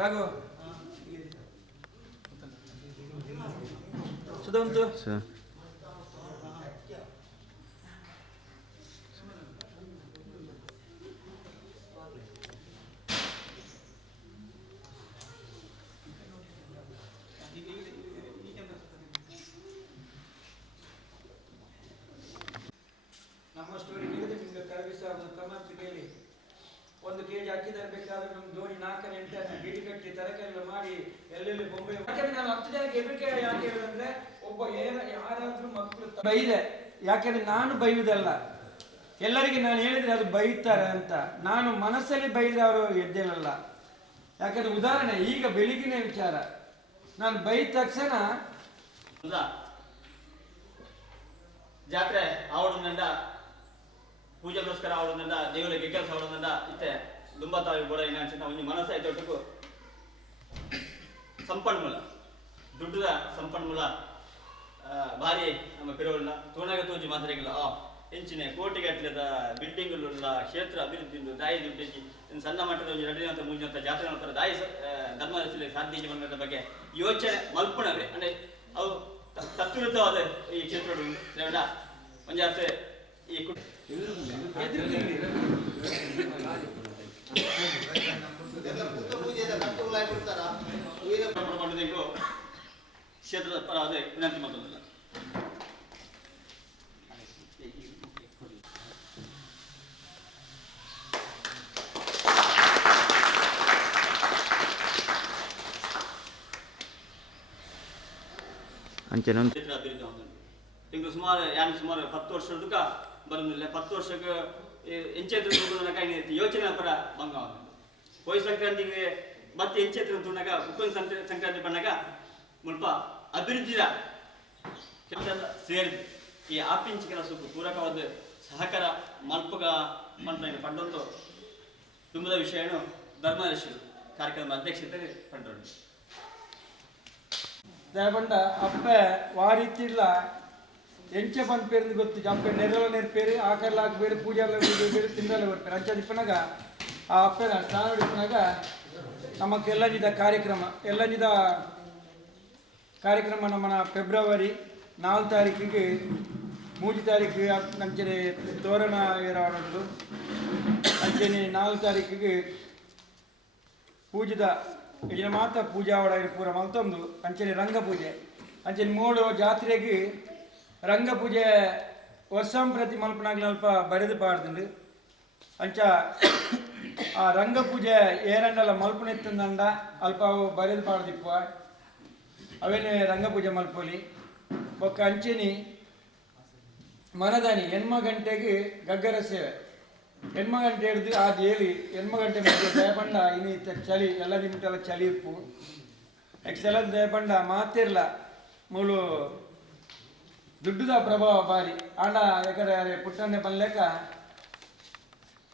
ರಾಘು ಸುಧಂತು ನಮ್ಮ ಸ್ಟೋರಿ ಕೇಳಿದ್ರೆ ನಿಮ್ಗೆ ಕರಗಿಸ ಕಮಂತ್ ಕೇಳಿ 1 ಕೆಜಿ ಅಕ್ಕಿ ತರಬೇಕಾದ್ರೆ ನಮ್ಗೆ ದೋಣಿ 4 8 ಗಿಡಿ ಕಟ್ಟಿ ತರಕಾರಿ ಮಾಡಿ ಎಲ್ಲೆಲ್ಲಿ ಬೊಂಬೆ ಯಾಕಂದ್ರೆ ನಾನು 10 ಜನಕ್ಕೆ ಹೆದರಿಕೆ ಯಾಕೆ ಹೇಳಿದ್ರೆ ಒಬ್ಬ ಯಾರಾದ್ರೂ ಮಕ್ಕಳು ಬೈದೆ ಯಾಕೆಂದ್ರೆ ನಾನು ಬೈಯುವುದಲ್ಲ ಎಲ್ಲರಿಗೆ ನಾನು ಹೇಳಿದ್ರೆ ಅದು ಬೈತಾರೆ ಅಂತ ನಾನು ಮನಸ್ಸಲ್ಲಿ ಬೈದ್ರೆ ಅವರು ಎದ್ದೇಳಲ್ಲ ಯಾಕಂದ್ರೆ ಉದಾಹರಣೆ ಈಗ ಬೆಳಿಗಿನ ವಿಚಾರ ನಾನು ಬೈದ ತಕ್ಷಣ ಜಾತ್ರೆ ಆವಡದಿಂದ ಪೂಜೆಗೋಸ್ಕರ ಆವಡದಿಂದ ದೇವರಿಗೆ ಕೆಲಸ ಆವಡದಿಂದ ಇತ್ತೆ ದುಂಬತಾವಿ ಕೂಡ ಏನಾಗ್ತದೆ ಒಂದು ಮನಸ್ಸಾಯ್ತು ಒಟ್ಟಿಗೂ ಸಂಪನ್ಮೂಲ ದುಡ್ಡದ ಸಂಪನ್ಮೂಲ ಭಾರಿ ನಮ್ಮ ಪಿರೋಲ್ಲ ತೋಣಗ ತೋಜಿ ಮಾತ್ರೆಗಿಲ್ಲ ಹೆಂಚಿನ ಕೋಟಿಗಟ್ಟಲೆದ ಬಿಲ್ಡಿಂಗ್ಗಳುಲ್ಲ ಕ್ಷೇತ್ರ ಅಭಿವೃದ್ಧಿ ದಾಯಿ ದುಡ್ಡಿಸಿ ಸಣ್ಣ ಮಟ್ಟದ ಒಂದು 2 ದಿನ 3 ದಿನ ಜಾತ್ರೆ ನಂತರ ದಾಯಿ ಧರ್ಮದಲ್ಲಿ ಸಾಧ್ಯ ಬಂದ ಬಗ್ಗೆ ಯೋಚನೆ ಮಲ್ಪಣವೇ ಅಂದರೆ ಅವು ತತ್ವಿರುದ್ಧವಾದ ಈ ಕ್ಷೇತ್ರಗಳು ಒಂಜಾತ್ರೆ ಈ ಕ್ಷೇತ್ರದ ಪರವಾದ ವಿನಂತಿ ಮಾಡೋದಿಲ್ಲ. ತಿಂಗಳು ಸುಮಾರು 10 ವರ್ಷದಕ್ಕ ಬರೋದಿಲ್ಲ 10 ವರ್ಷಕ್ಕೆ ಎಂಚೇತ್ರ ಯೋಚನೆ ಪರ ಭಂಗ ಹೋಯ್ ಸಂಕ್ರಾಂತಿಗೆ ಮತ್ತೆ ಎಂಚೇತ್ರ ತುಣಾಗ ಉಪ್ಪಿನ ಸಂಕ್ರಾಂತಿ ಬಣ್ಣಾಗ ಮುಲ್ಪ ಅಭಿವೃದ್ಧಿಯ ಕೆಲಸ ಸೇರಿದೆ ಈ ಆಪಿಂಚಿ ಕೆಲಸಕ್ಕೂ ಪೂರಕವಾದ ಸಹಕಾರ ಮಲ್ಪಗ ಮಂತ್ರ ಪಂಡೊಂದು ತುಂಬದ ವಿಷಯನು ಧರ್ಮದರ್ಶಿಗಳು ಕಾರ್ಯಕ್ರಮ ಅಧ್ಯಕ್ಷತೆ ಪಂಡೊಂಡು ದಯಪಂಡ ಅಪ್ಪ ವಾರಿತ್ತಿಲ್ಲ ಎಂಚೆ ಬಂದು ಪೇರು ಗೊತ್ತಿದ್ದು ಅಪ್ಪ ನೆರಳ ನೆರಪೇರು ಆಕರ್ಲ ಹಾಕ್ಬೇರು ಪೂಜೆ ಎಲ್ಲ ಬೇರು ತಿಂದಲ್ಲ ಬರ್ತಾರೆ ಅಂಚೆ ದಿಪ್ಪನಾಗ ಆ ಅಪ್ಪನ ಸ್ನಾನ ಹಿಡಿಪಿನಾಗ ನಮಗೆ ಎಲ್ಲಂಜಿದ ಕಾರ್ಯಕ್ರಮ ನಮ್ಮನ ಫೆಬ್ರವರಿ 4 ತಾರೀಕಿಗೆ 3 ತಾರೀಕಿಗೆ ಅಂಚನೆ ತೋರಣ ಏರಾಡುಂಡು ಅಂಚನೆ 4 ತಾರೀಕಿಗೆ ಪೂಜಿದ ಇದನ್ನ ಮಾತ್ರ ಪೂಜಾ ಅವಡ ಪೂರ ಮಲ್ತೊಂದು ಅಂಚನೆ ರಂಗಪೂಜೆ ಅಂಚನೆ 3 ಜಾತ್ರೆಗೆ ರಂಗಪೂಜೆ ವರ್ಷಂ ಪ್ರತಿ ಮಲ್ಪನಾಗ್ಲಿ ಅಲ್ಪ ಬರೆದು ಪಾಡ್ದುಂಡು ಅಂಚ ಆ ರಂಗಪೂಜೆ ಏರಂಡಲ್ಲ ಮಲ್ಪನೆತ್ತಂದಂಡ ಅಲ್ಪ ಅವು ಬರೆದು ಪಾಡ್ದಿಪ್ಪ ಅವೇನೇ ರಂಗಪೂಜೆ ಮಲ್ಪೋಲಿ ಬೊಕ್ಕ ಅಂಚೆನಿ ಮನದಾನಿ 8 ಗಂಟೆಗೆ ಗಗ್ಗರ ಸೇವೆ 8 ಗಂಟೆ ಹಿಡಿದು ಆ ಹೇಳಿ 8 ಗಂಟೆ ಮಧ್ಯೆ ದಯಪಂಡ ಇನ್ನು ಚಳಿ ಎಲ್ಲ ನಿಮಿಟೆಲ್ಲ ಚಳಿ ಇಪ್ಪು ಎಕ್ಸೆಲ್ಲ ದಯಪಂಡ ಮಾತಿರ್ಲ ಮೂಲು ದುಡ್ಡುದ ಪ್ರಭಾವ ಬಾರಿ ಆಂಡ ಯಾಕಂದ್ರೆ ಪುಟ್ಟಣ್ಣೆ ಬಂದ್ಲೆಕ್ಕ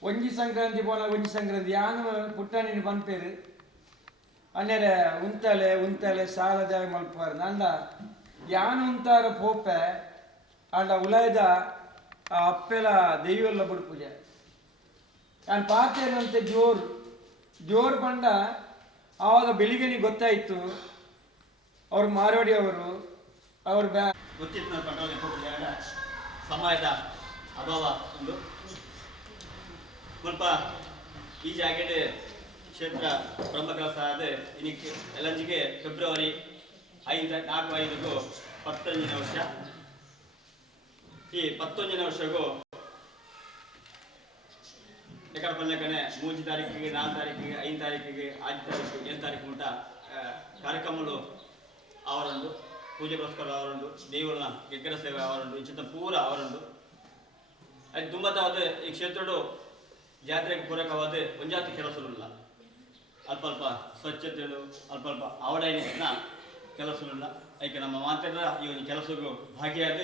ಒಂಜಿ ಸಂಕ್ರಾಂತಿ ಬೋನ ಒಂಜಿ ಸಂಕ್ರಾಂತಿ ಯಾನು ಪುಟ್ಟಣ್ಣಿನ ಬಂಪೇರು ಅನ್ನೆರೆ ಉಂತಲೆ ಸಾಲದ ಮಲ್ಪಾರು ನಂಡ ಯಾನು ಉಂತಾರ ಪೋಪೆ ಆಂಡ ಉಲಾಯ್ದ ಆ ಅಪ್ಪೆಲ ದೈವೆಲ್ಲ ಬುಡು ಪೂಜೆ ನಾನು ಪಾತೇನಂತೆ ಜೋರು ಬಂಡ ಆವಾಗ ಬೆಳಿಗ್ಗೆನಿ ಗೊತ್ತಾಯಿತು ಅವ್ರು ಮಾರೋಡಿ ಅವ್ರ ಗೊತ್ತಿತ್ತು ಸಮಯದ ಅಭಾವ ಒಂದು ಸ್ವಲ್ಪ ಈ ಜಾಗೆಡ್ ಕ್ಷೇತ್ರ ಬ್ರಹ್ಮ ಕೆಲಸ ಆದ ಇನ್ನಕ್ಕೆ ಎಲ್ಲಂಜಿಗೆ ಫೆಬ್ರವರಿ 4-5ಗೂ 15ನೇ ವರ್ಷ ಈ 15ನೇ ವರ್ಷಗೂ ಎಕಡ ಪಂಜಕನೆ 3 ತಾರೀಕಿಗೆ 4 ತಾರೀಕಿಗೆ 5 ತಾರೀಕಿಗೆ 6 ತಾರೀಕಿಗೆ 7 ತಾರೀಕು ಮುಟ್ಟ ಕಾರ್ಯಕ್ರಮಗಳು ಅವರಂದು ಪೂಜೆಗೋಸ್ಕರ ಅವರಂದು ದೇವರನ್ನ ಗೆಗ್ಗರ ಸೇವೆ ಅವರಂದು ಇಂಚಿತ ಪೂರ ಅವರಂದು ಅದು ತುಂಬತಾವಾದ ಈ ಕ್ಷೇತ್ರಡು ಜಾತ್ರೆಗೆ ಪೂರಕವಾದ ಒಂಜಾತಿ ಕೆಲಸವಿಲ್ಲ ಅಲ್ಪ ಸ್ವಚ್ಛತೆಗಳು ಅಲ್ಪ ಅವಡೈನ ಕೆಲಸವಿಲ್ಲ ಅದಕ್ಕೆ ನಮ್ಮ ಮಾತ್ರ ಈ ಒಂದು ಕೆಲಸಕ್ಕೂ ಭಾಗಿಯಾದ